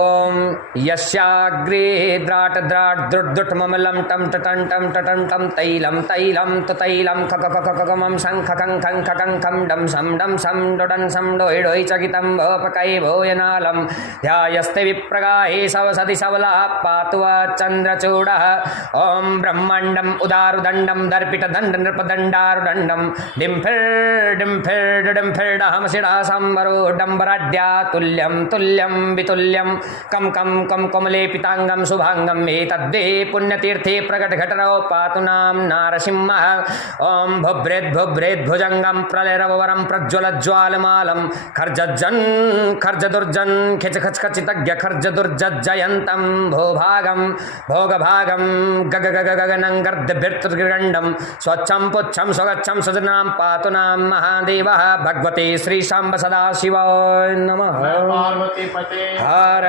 ओम यस्याग्रे द्राट द्राट द्रुट द्रुट ममलम टम टटं टम टटं टम तैलम तैलम तैलम खक खक खकमम शंख खं खं खकं खं डम सम डोडन सम डोय डोय चकितं भोपकै भोयनालम ध्यायस्ते विप्रगाहे सवसति सबला पातुवा चंद्रचूडः ओम ब्रह्मांडम उदारुदंडम दर्पित दंड नृपदंडारुदंडम डिम्फिर डहमसिडा संवरो डंबराड्या तुल्यम तुल्यम वितुल्यम कम कम कम कमले पितांगम शुभांगम एतद्दे पुण्यतीर्थे प्रकट घटरो पातु नाम नारसिंहः ओम भुभ्रेद भुभ्रेद भुजंगम प्रलयरवरम प्रज्वलज्वालमालम खर्जज्जन् खर्जदुर्जन् खिच खच खचितज्ञ खर्जदुर्जयंतम भोभागम भोगभागम गग गग गगनं गर्दभिर्गंडम स्वच्छं पुच्छं स्वगच्छं सुजनां पातु नाम महादेवः भगवते श्री शांब सदा शिवाय नमः। पार्वती पते हर